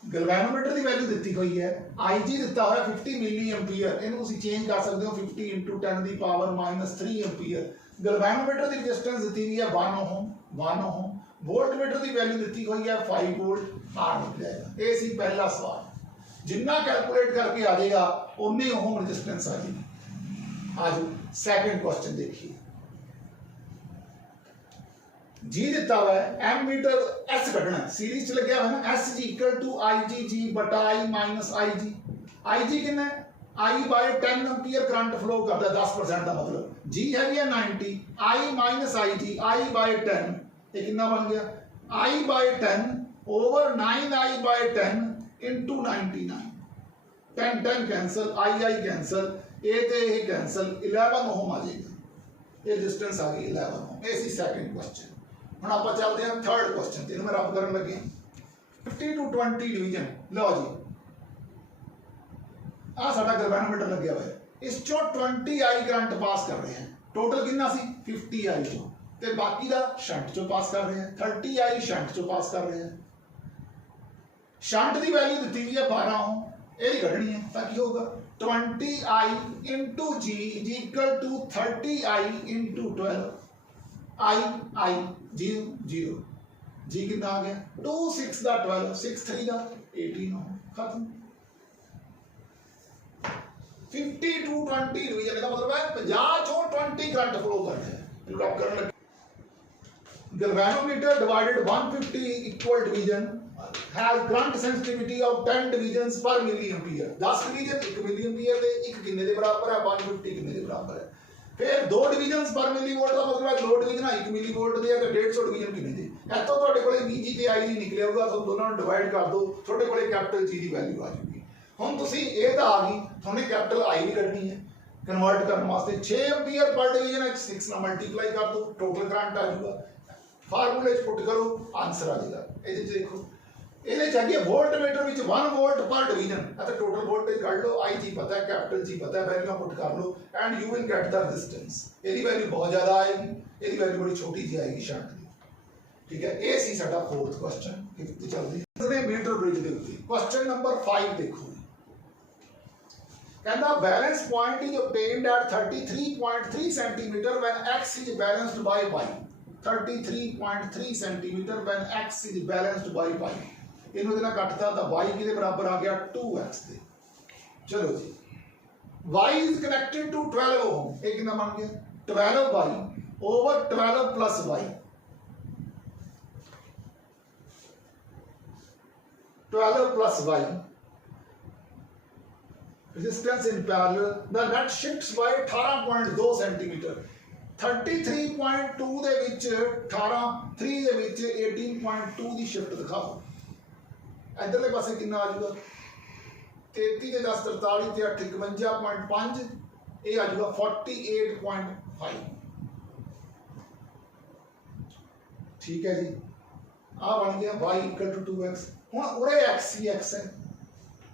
गैल्वेनोमीटर की वैल्यू दी हुई है IG दिता हुआ 50 मिली एंपीयर इन्हें तुम चेंज कर सकते हो 50 × 10 की पावर -3 एंपीयर गैल्वेनोमीटर की रेजिस्टेंस दी हुई है 1 ओम वोल्टमीटर की वैल्यू दी हुई है 5 वोल्ट आर निकलेगा ये सी पहला सवाल जिन्ना कैलकुलेट करके आ जाएगा उन्नी ओम रेजिस्टेंस आ जाएगी आज सैकेंड क्वेश्चन देखिए जी दिता हुआ है एम मीटर एस कटना सीरीज च लगे हुआ है ना SG = IGG/I - IG IG कितना है आई बाय 10 एम्पीयर करंट फ्लो करता 10% का मतलब जी है 90 आई minus I ji I by 10 ये कितना बन गया I by 10 over 9 I by 10 into 99 10 10 cancel I cancel ए ते ये कैंसल 11 ओम आ जाएगा ये डिस्टेंस आ गई 11 ओम ये सी सेकंड क्वेश्चन हुण आपां चलदे हां थर्ड क्वेश्चन ते मैं रब करन लगे 50 टू 20 डिवीजन लो जी आ साडा गैल्वेनोमीटर लगे हुआ है इस चो 20 आई करंट पास कर रहे हैं टोटल कितना सी 50 आई चो ते बाकी दा शंट चो पास कर रहे हैं 30 आई शंट चो पास कर रहे हैं शंट दी वैल्यू दी हुई है 12 ओम ये ही कढ़नी है ताकि होगा 20 I into G is equal to 30 I into 12 I 0 G कितना आ गया 2 6 दा 12 6 3 दा 18 ओम खत्म 50 टू 20 डिवीजन का मतलब है 50 चो 20 करंट फ्लो करना है इनको आप करने लगे galvanometer divided 150 equal division has current sensitivity of 10 divisions per milliampere 10 division 1 milliampere दे 1 किन्ने दे बराबर है 150 किन्ने दे बराबर है फिर 2 डिवीजंस पर मिली वोल्ट का मतलब है 2 डिवीजन 1 मिली वोल्ट दे है 150 डिवीजन किन्ने दे इतों ਤੁਹਾਡੇ ਕੋਲੇ VG ਤੇ I ਨਿਕਲਿਆ ਹੋਊਗਾ ਤੁਸੀਂ ਦੋਨਾਂ ਨੂੰ ਡਿਵਾਈਡ ਕਰ ਦਿਓ ਤੁਹਾਡੇ ਕੋਲੇ ਕੈਪੀਟਲ G ਦੀ ਵੈਲਿਊ ਆ ਜਾਊਗੀ ਹੁਣ ਤੁਸੀਂ ਇਹ ਤਾਂ ਆ ਗਈ ਤੁਹਾਨੂੰ ਕੈਪੀਟਲ I ਵੀ ਕੱਢਣੀ ਹੈ ਕਨਵਰਟ ਕਰਨ ਵਾਸਤੇ 6 ਐਂਪੀਅਰ ਪਰ ਡਿवीजन 6 ਨਾਲ ਮਲਟੀਪਲਾਈ ਕਰ ਦਿਓ ਟੋਟਲ ਕਰੰਟ ਆ ਜਾਊਗਾ ਫਾਰਮੂਲੇ 'ਚ ਪੁੱਟ ਕਰੋ ਆਨਸਰ ਆ ਜਾਏਗਾ ਇਹਦੇ 'ਚ ਦੇਖੋ ਇਹਦੇ 'ਚ ਅੱਗੇ ਵੋਲਟਮੀਟਰ ਵਿੱਚ 1 ਵੋਲਟ ਪਰ ਡਿवीजन ਅਤੇ ਟੋਟਲ ਵੋਲਟੇਜ ਕੱਢ ਲਓ I ਜੀ ਪਤਾ ਹੈ ਕੈਪੀਟਲ G ਪਤਾ ਹੈ ਵੈਲਿਊ ਪੁੱਟ ਕਰ ਲਓ and you will get the resistance ਇਹਦੀ ਵੈਲਿਊ ਬਹੁਤ ਜ਼ਿਆਦਾ ਆਏਗੀ ਇਹਦੀ ਵੈਲਿਊ ਬੜੀ ਛੋਟੀ ਜਿਹੀ ਆਏਗੀ ਸ਼ੰਟ ਦੀ ठीक है ये सी साडा फोर्थ क्वेश्चन कितने चलदी है मीटर ब्रिज दे उत्ते क्वेश्चन नंबर 5 देखो कहंदा balance point is obtained at 33.3 cm when x is balanced by y 33.3 cm when x is balanced by y इन्हों देना कटता तो y किदे बराबर आ गया 2x दे चलो जी y is connected to 12 ohm ये कितना बन गया 12y over 12 plus y 12 plus y resistance in parallel the net shifts by 18.2 cm 33.2 ਦੇ ਵਿੱਚ 18 3 ਦੇ ਵਿੱਚ 18.2 ਦੀ ਸ਼ਿਫਟ ਦਿਖਾਓ ਇਧਰਲੇ ਪਾਸੇ ਕਿੰਨਾ ਆ ਜਾਊਗਾ 33 ਤੇ 10 43 ਤੇ 8 51.5 ਇਹ ਆ ਜਾਊਗਾ 48.5 ਠੀਕ ਹੈ ਜੀ ਆ बन गया y equal to 2x ਹੁਣ ਉਰੇ x ਹੀ x ਹੈ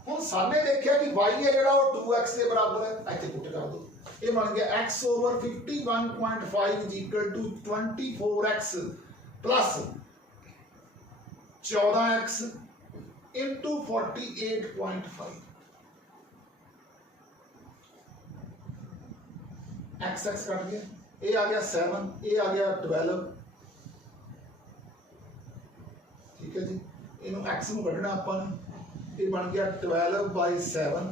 ਹੁਣ ਸਾਨੇ ਦੇਖਿਆ ਕਿ y ਹੈ ਜਿਹੜਾ ਉਹ 2x ਦੇ ਬਰਾਬਰ ਹੈ ਇੱਥੇ ਪੁੱਟ ਕਰ ਦੋ ਇਹ ਬਣ ਗਿਆ x over 51.5 is equal to 24x plus 14x into 48.5 x x cut गया ये आ गया 7 ये आ गया 12 ठीक है जी इनू x ਨੂੰ ਕੱਢਣਾ ਆਪਾਂ ਨੇ ਇਹ ਬਣ ਗਿਆ 12 by 7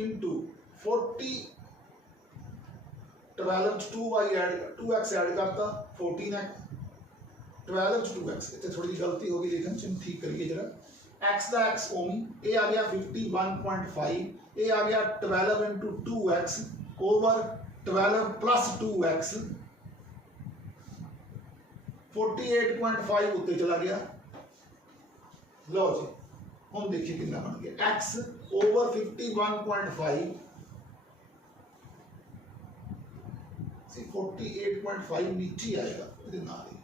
into 40 12 ਚ 2y ਐਡ 2x ਐਡ ਕਰਤਾ 14x 12 ਚ 2x ਇੱਥੇ ਥੋੜੀ ਜਿਹੀ ਗਲਤੀ ਹੋ ਗਈ ਲਿਖਣ ਚ ਠੀਕ ਕਰੀਏ ਜਰਾ x ਦਾ x ओम ਇਹ ਆ ਗਿਆ 51.5 ਇਹ ਆ ਗਿਆ 12 into 2x over 12 plus 2x 48.5 उत्ते चला गया लो जी हम देखिए कितना बन गया x over 51.5 सी 48.5 नीचे आएगा ये ना ही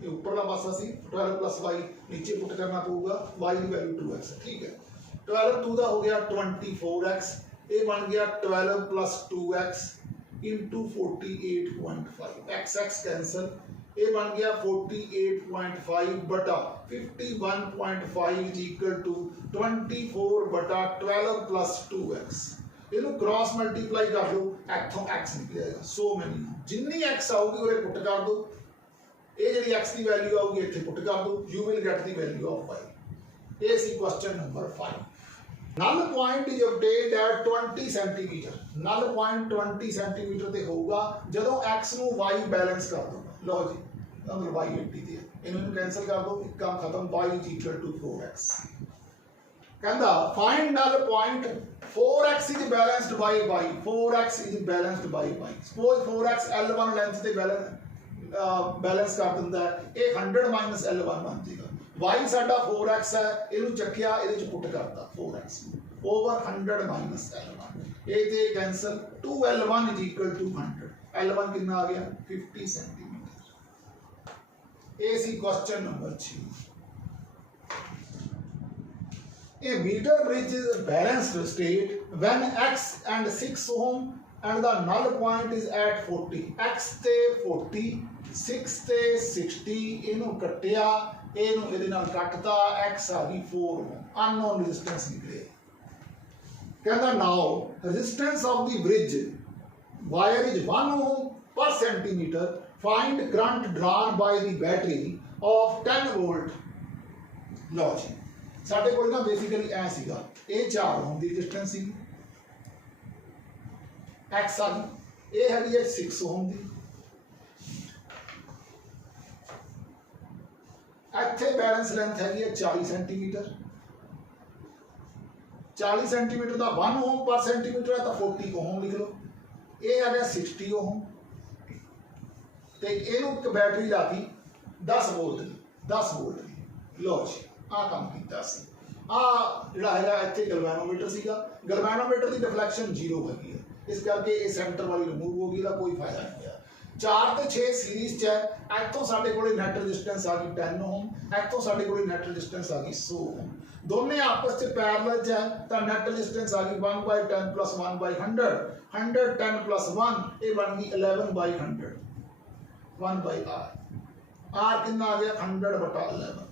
ये ऊपरला पासा सी 12 plus y नीचे पुट करना पड़ेगा y की वैल्यू 2x है ठीक है 12 2 ਦਾ ਹੋ ਗਿਆ 24x ਇਹ ਬਣ ਗਿਆ 12 plus 2x into 48.5 x x cancel ਇਹ ਬਣ ਗਿਆ 48.5 बटा 51.5 is equal to 24 बटा 12 plus 2x ਇਹਨੂੰ ਕ੍ਰਾਸ ਮਲਟੀਪਲਾਈ ਕਰ ਦਿਓ ਇੱਥੋਂ x ਨਿਕਲੇਗਾ ਸੋ ਮੈਨੀ ਜਿੰਨੀ x ਆਊਗੀ ਉਹਦੇ ਪੁੱਟ ਕਰ ਦਿਓ ਇਹ ਜਿਹੜੀ x ਦੀ ਵੈਲਿਊ ਆਊਗੀ ਇੱਥੇ ਪੁੱਟ ਕਰ ਦਿਓ you will get the value of y ਇਹ ਸੀ question number 5 null point is obtained at 20 centimetre. Null point 20 centimetre ਤੇ ਹੋਊਗਾ ਜਦੋਂ x ਨੂੰ y ਬੈਲੈਂਸ ਕਰ ਦੋ। ਲਓ ਜੀ मतलब y 80 ਤੇ ਇਹਨੂੰ ਕੈਨਸਲ ਕਰ ਦੋ, ਇੱਕ ਕੰਮ ਖਤਮ। y is equal to 4x। ਕਹਿੰਦਾ find null point 4x is balanced by y। 4x is balanced by y। suppose 4x L1 length ਤੇ ਬੈਲੈਂਸ ਕਰ ਦਿੰਦਾ ਹੈ, ਇਹ 100 - L1 ਬਣ ਜਾਏਗਾ। y ਸਾਡਾ 4x ਹੈ, ਇਹਨੂੰ ਚੱਕਿਆ, ਇਹਦੇ ਚ ਪੁੱਟ ਕਰਤਾ 4x over 100 - L1। ਇਹ ਤੇ cancel. 2L1 is equal to 100। L1 ਕਿੰਨਾ ਆ ਗਿਆ 50 सेंटीमीटर। ਇਹ ਸੀ question number 6। A meter bridge is a balanced state when x and 6 ohm and the null point is at 40। x ਤੇ 40, 6 ਤੇ 60, ਇਹਨੂੰ ਕੱਟਿਆ, ਇਹਨੂੰ ਇਹਦੇ ਨਾਲ ਕੱਟਤਾ, x ਆ ਗਈ 4 ohm। unknown resistance ਨਿਕਲੇ। ਕਹਿੰਦਾ now resistance of the bridge wire is 1 ohm per centimeter। find current drawn by the battery of 10 volt। ਲਓ ਜੀ ਸਾਡੇ ਕੋਲ ਨਾ ਬੇਸਿਕਲੀ ਐ ਸੀਗਾ, ਇਹ 4 ohm ਦੀ ਰੈਜ਼ਿਸਟੈਂਸ ਸੀ, x ਆ ਗਈ, ਇਹ ਹੈਗੀ ਹੈ 6 ohm ਦੀ। ਇੱਥੇ ਬੈਲੈਂਸ ਲੈਂਥ ਹੈਗੀ ਹੈ 40 सेंटीमीटर। 40 सेंटीमीटर ਦਾ 1 ohm per centimeter ਹੈ ਤਾਂ 40 ohm ਲਿਖ ਲਓ। ਇਹ ਹੈਗਾ 60 ohm ਤੇ ਇਹਨੂੰ ਇੱਕ ਬੈਟਰੀ ਲਾਤੀ 10 ਵੋਲਟ ਦੀ, 10 ਵੋਲਟ ਦੀ। ਲਓ ਜੀ ਆਹ ਕੰਮ ਕੀਤਾ ਸੀ। ਆਹ ਜਿਹੜਾ ਹੈਗਾ ਇੱਥੇ ਗਲਵੈਨੋਮੀਟਰ ਸੀਗਾ, ਗਲਵੈਨੋਮੀਟਰ ਦੀ ਡਿਫਲੈਕਸ਼ਨ 0 ਹੈਗੀ ਹੈ, ਇਸ ਕਰਕੇ ਇਹ ਸੈਂਟਰ ਵਾਲੀ ਰਿਮੂਵ ਹੋ ਗਈ, ਇਹਦਾ ਕੋਈ ਫਾਇਦਾ ਨਹੀਂ ਹੋਇਆ। 4 ਤੇ 6 ਸੀਰੀਜ਼ 'ਚ ਹੈ। ਇੱਥੋਂ ਸਾਡੇ ਕੋਲੇ ਨੈਟ ਰੈਜ਼ਿਸਟੈਂਸ ਆ ਗਈ 10 ohm, ਇੱਥੋਂ ਸਾਡੇ ਕੋਲੇ ਨੈਟ ਰੈਜ਼ਿਸਟੈਂਸ ਆ ਗਈ 100 ohm। ਦੋਨੇ ਆਪਸ 'ਚ ਪੈਰਲਲ 'ਚ ਹੈ ਤਾਂ ਨੈਟ ਰੈਜ਼ਿਸਟੈਂਸ ਆ ਗਈ 1/10 + 1/100। 100 10 + 1 ਇਹ ਬਣ ਗਈ 11/100। 1/r। r ਕਿੰਨਾ ਆ ਗਿਆ 100/11।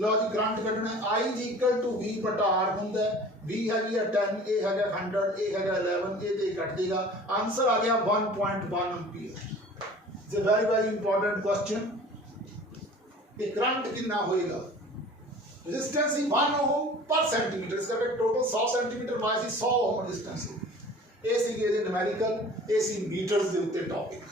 ਲਓ ਜੀ ਕਰੰਟ ਕੱਢਣਾ I is equal to V/R ਹੁੰਦਾ ਹੈ। V ਹੈਗੀ ਆ 10, ਇਹ ਹੈਗਾ 100, ਇਹ ਹੈਗਾ 11, ਇਹ ਤੇ ਕੱਟ ਦੇਗਾ। ਆਨਸਰ ਆ ਗਿਆ 1.1 ampere. It's a very important question. ਇਹ ਕਰੰਟ ਕਿੰਨਾ ਹੋਏਗਾ? ਰੈਜ਼ਿਸਟੈਂਸ ਸੀ 1 ohm per centimeter, ਇਸ ਕਰਕੇ ਟੋਟਲ 100 सेंटीमीटर ਵਾਈ ਸੀ 100 ohm ਰੈਜ਼ਿਸਟੈਂਸ। ਇਹ ਸੀ ਇਹਦੇ ਨਿਊਮੈਰੀਕਲ, ਇਹ ਸੀ ਮੀਟਰਸ ਦੇ ਉੱਤੇ ਟੌਪਿਕ।